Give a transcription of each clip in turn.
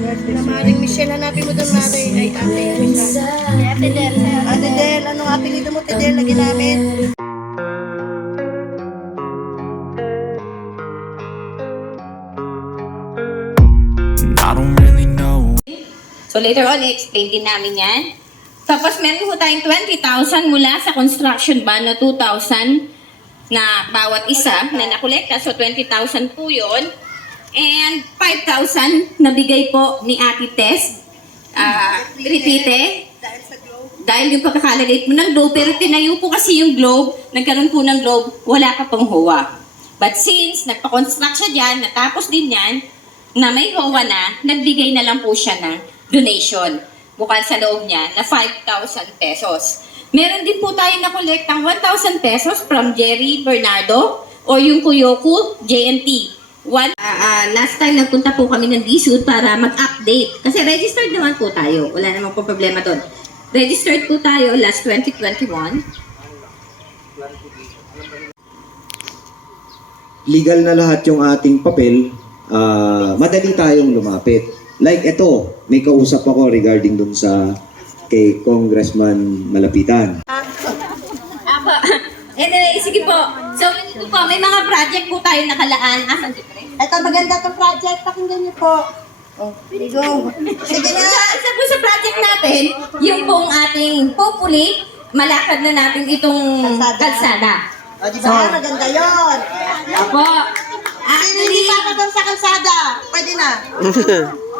Na Maring Michelle, hanapin mo doon, Mare. Ay, ate. Ate Del. Ate Del, anong apelido mo, Ate Del, na ginamit? I don't really know. So later on, i-explain din namin yan. Tapos meron po tayong 20,000 mula sa construction ban na 2,000 na bawat isa na nakolekta. So 20,000 po yun. And 5,000 na bigay po ni Ate Tess. Repeat. Dahil yung pagkakalagay po ng globe, pero tinayo po kasi yung globe, nagkaroon po ng globe, wala ka pang HOA. But since nagpa-construct siya dyan, natapos din yan, na may HOA na, nagbigay na lang po siya ng donation. Bukod sa loob niya na 5,000 pesos. Meron din po tayo na kolektang 1,000 pesos from Jerry Bernardo o yung Kuyoku JNT. Last time nagpunta po kami ng DSUD para mag-update. Kasi registered naman po tayo. Wala namang po problema doon. Registered po tayo last 2021. Legal na lahat yung ating papel. Madali tayong lumapit. Like ito, may kausap ako regarding dun sa kay Congressman Malapitan. Apo. Anyway, sige po. So, ito po, may mga project po tayo nakalaan. Asan si Pre? Ito, maganda itong project. Pakinggan niyo po. Oh, go. Sige na. Isa po sa project natin, yung pong ating hopefully, malakad na natin itong kalsada. O, di ba? Maganda yun. Apo. Hindi pa ka doon sa kalsada. Pwede na.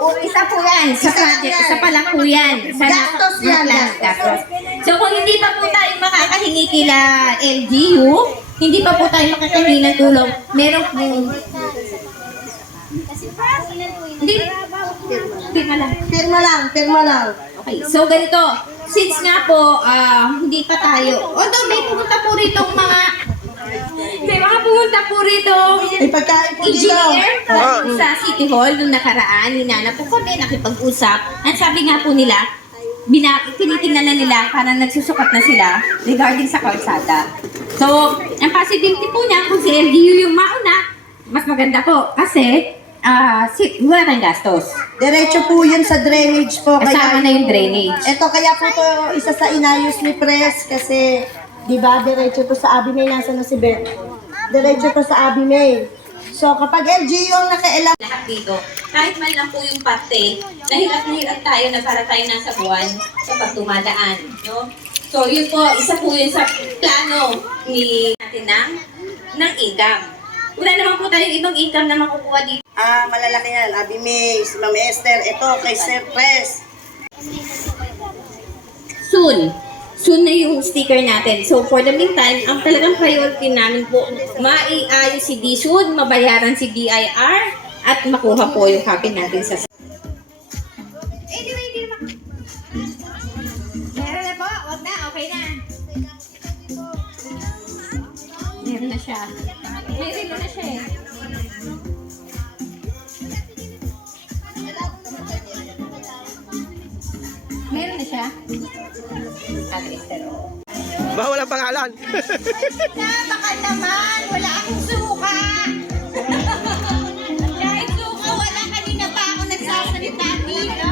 O, isa po yan sa project. Isa pa lang po yan. Sa Gastos yan. Gastos. So, kung hindi pa po tayo makakahingi kila LGU, hindi pa po tayo makakahingi ng tulong, meron po... Hindi. Pirma lang. Okay, so ganito. Since nga po, hindi pa tayo, although may pumunta po rito May pagkain po dito. engineer sa City Hall nung nakaraan, hinanap po kami, nakipag-usap. Ang sabi nga po nila, tinitingnan na nila, parang nagsusukat na sila regarding sa kalsada. So, ang possibility po niya, kung si LGU yung mauna, mas maganda po. Kasi, wala tayong gastos. Diretso po yun sa drainage po. Kasama na yung drainage. Ito kaya po to isa sa inayos ni Pres kasi di ba diretso to sa Abimay, nasa na si Beth. Diretso to sa Abimay. So kapag LGU ang nakailang Lahat dito, kahit man lang po yung parte, na hirap tayo na para tayo nasa buwan sa pagtumadaan. No? So yun po, isa po yun sa plano ni natin ng income. Wala naman po tayong ibang income na makukuha dito. malalaki yan, Abimay, si Ma'am Esther, ito kay Sir Pres. Soon na yung sticker natin. So, for the meantime, ang talagang priority namin po, maiayos si DSUD, mabayaran si DIR, at makuha po yung copy natin sa... Meron na po, wag na, okay na. Meron na siya. Meron na siya eh. Meron na siya. Ba, walang pangalan. Baka naman, wala akong suka. Kahit suka, wala. Kanina pa ako nagsasalita dito.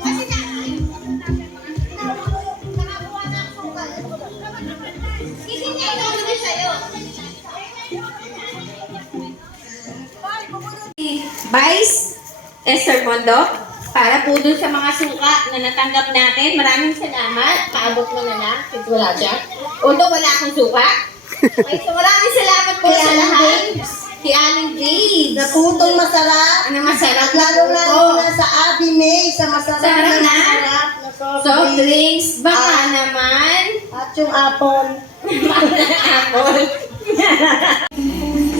Kasi na, nakakuha na ang suka. Kasi niya, ino na sa'yo. Vice Esther Mondo, para po dun sa mga suka na natanggap natin, maraming salamat. Paabot mo na na, kasi wala siya. Although wala akong suka. Okay, so maraming salamat po sa lahat. Si Aling James. Na putong masarap. Ano masarap? Lalo na sa Abimay, sa masarap Sarap na. na Soft drinks. Baka naman. At yung apple. Apple.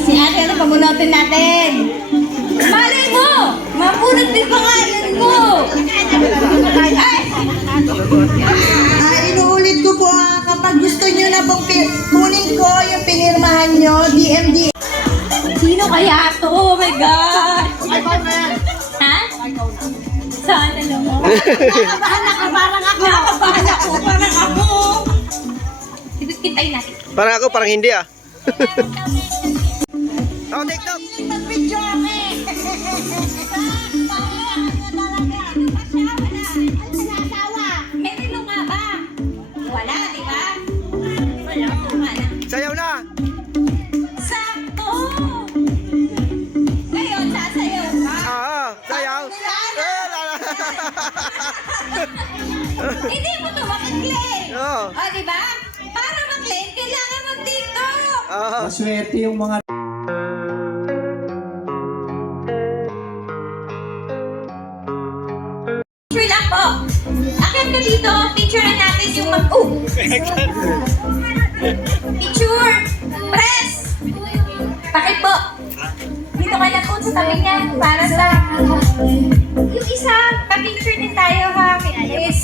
Si ate, ano pamunutin natin? Malay mo! Mapunod din pangalan mo! Ay! Inuulit ko po kapag gusto nyo na pong kunin ko yung pinirmahan nyo, DMD. Sino kaya to? Oh my God! Ha? Sana naman. Nakabahan ako, parang ako. Nakabahan ako, parang ako. Kitay natin. Parang ako, parang hindi ah. Oh, TikTok. Mag-video May relo nga ba? Wala, di ba? Wala. Sayaw na! Sakto! Ngayon, sasayaw ka. Oo, sayaw! Hindi mo to makiklaim. Oo. O, di ba? Para maklaim, kailangan mag-TikTok. Oo. Maswerte yung mga Picture lang po. Akit ka dito, picturean natin yung Picture! Press! Pakit po. Dito ka na po sa tabi niya para sa... Yung isa, pa-picture din tayo ha. Yes.